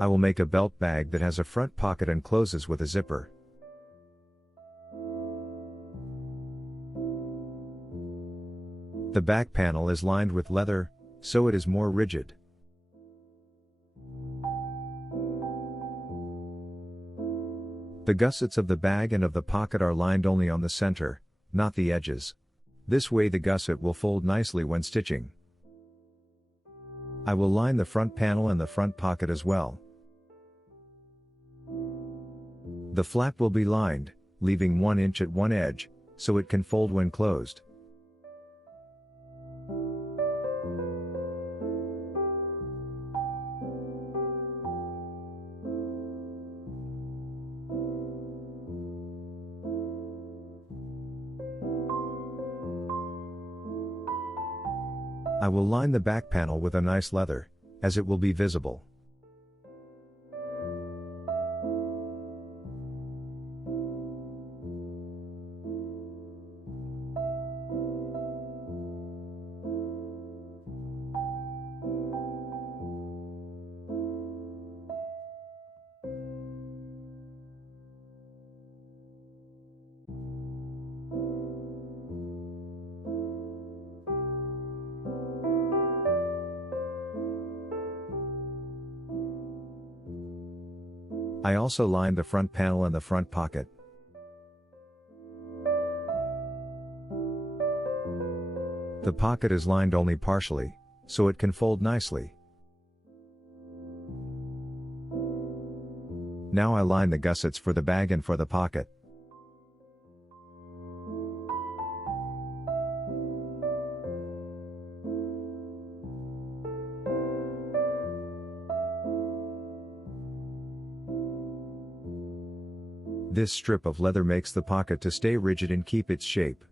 I will make a belt bag that has a front pocket and closes with a zipper. The back panel is lined with leather, so it is more rigid. The gussets of the bag and of the pocket are lined only on the center, not the edges. This way the gusset will fold nicely when stitching. I will line the front panel and the front pocket as well. The flap will be lined, leaving 1 inch at one edge, so it can fold when closed. I will line the back panel with a nice leather, as it will be visible. I also lined the front panel and the front pocket. The pocket is lined only partially, so it can fold nicely. Now I line the gussets for the bag and for the pocket. This strip of leather makes the pocket to stay rigid and keep its shape.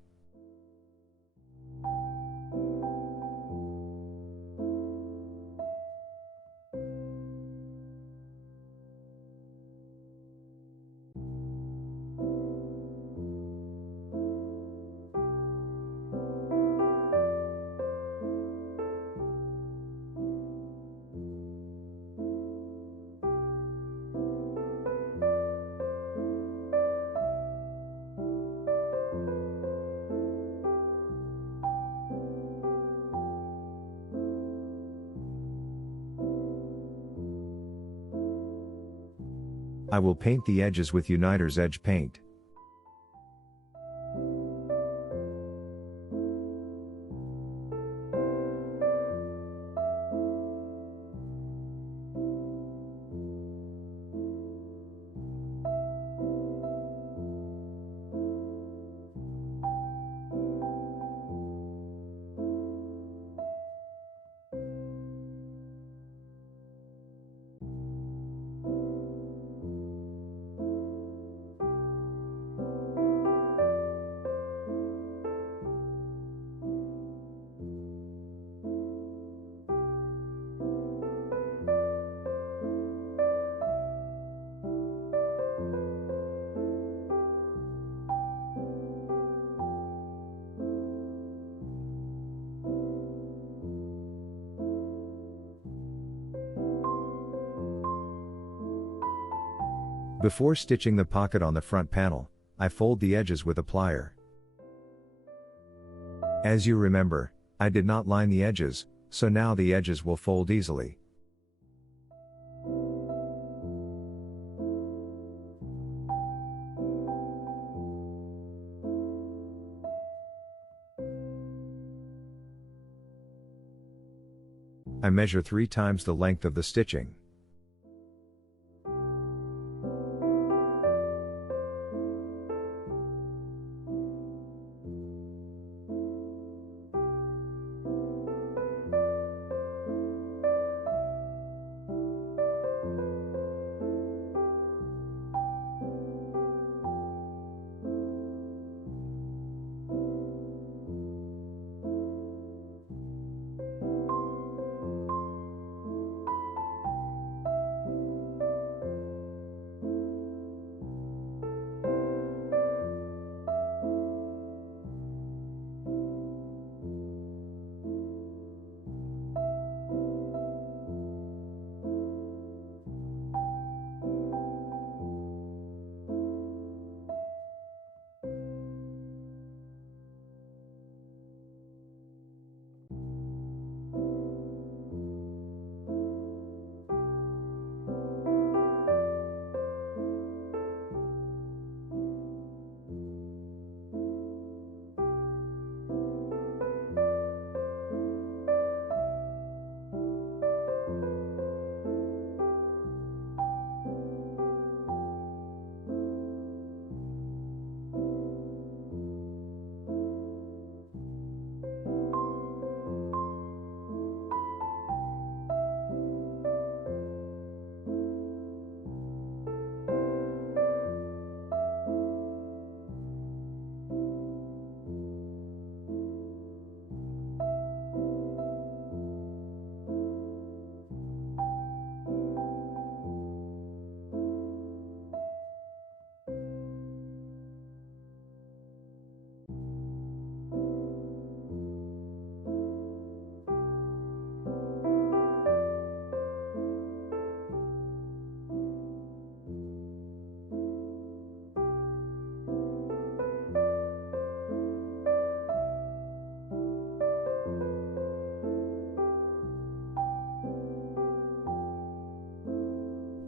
I will paint the edges with Uniter's Edge paint. Before stitching the pocket on the front panel, I fold the edges with a plier. As you remember, I did not line the edges, so now the edges will fold easily. I measure 3 times the length of the stitching.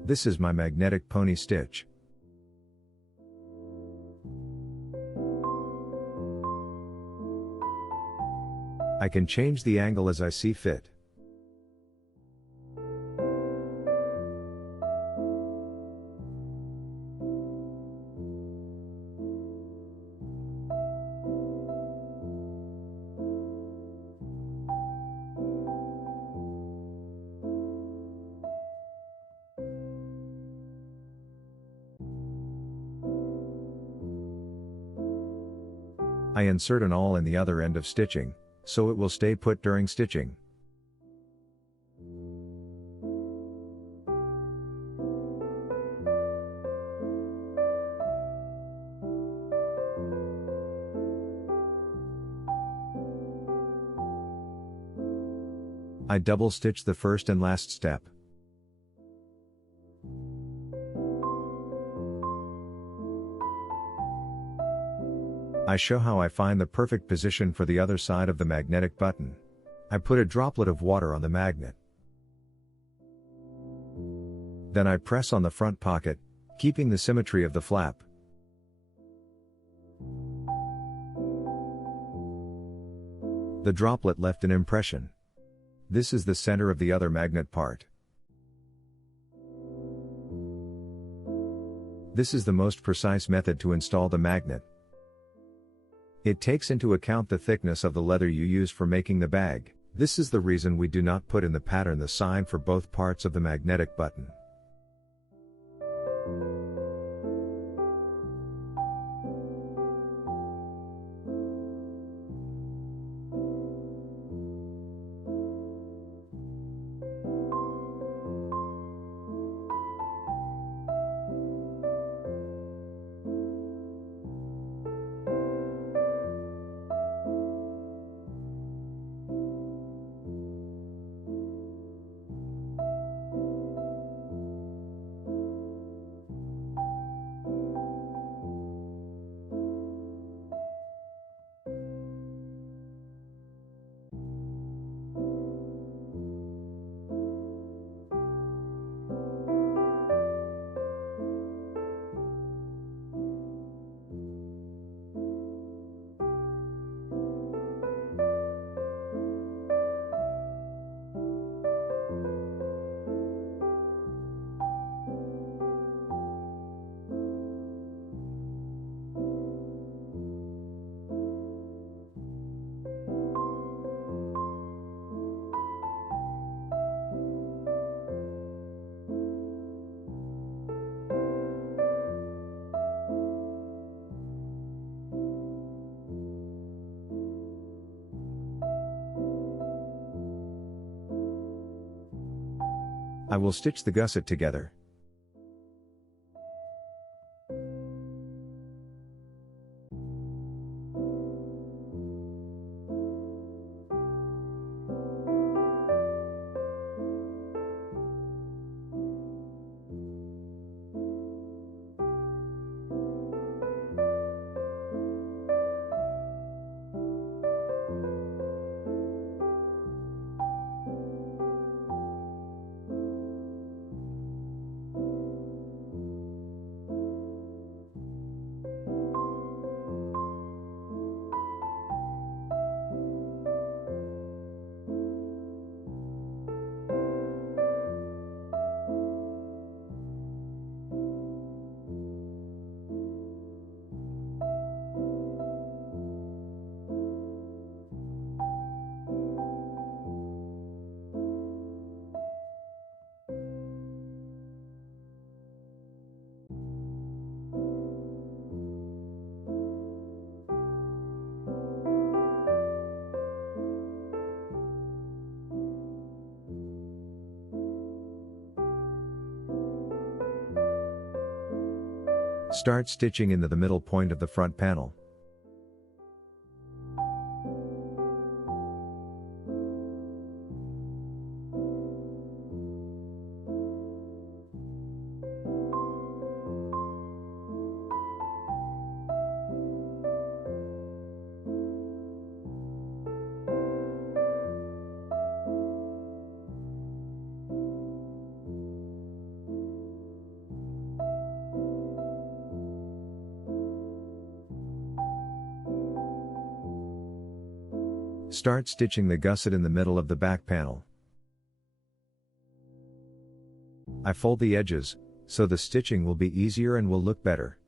This is my magnetic pony stitch. I can change the angle as I see fit. I insert an awl in the other end of stitching, so it will stay put during stitching. I double stitch the first and last step. I show how I find the perfect position for the other side of the magnetic button. I put a droplet of water on the magnet. Then I press on the front pocket, keeping the symmetry of the flap. The droplet left an impression. This is the center of the other magnet part. This is the most precise method to install the magnet. It takes into account the thickness of the leather you use for making the bag. This is the reason we do not put in the pattern the sign for both parts of the magnetic button. I will stitch the gusset together. Start stitching into the middle point of the front panel. Start stitching the gusset in the middle of the back panel. I fold the edges, so the stitching will be easier and will look better.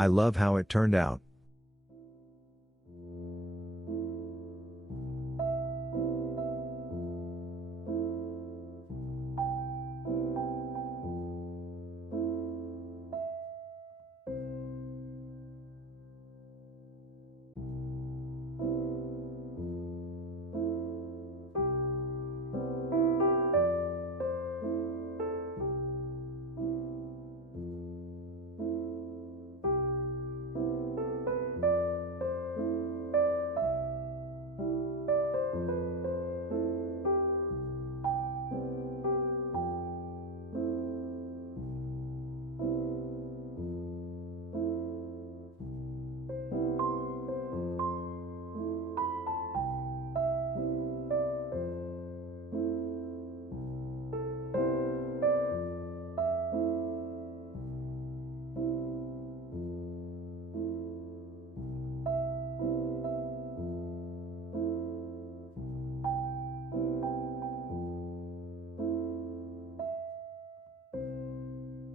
I love how it turned out.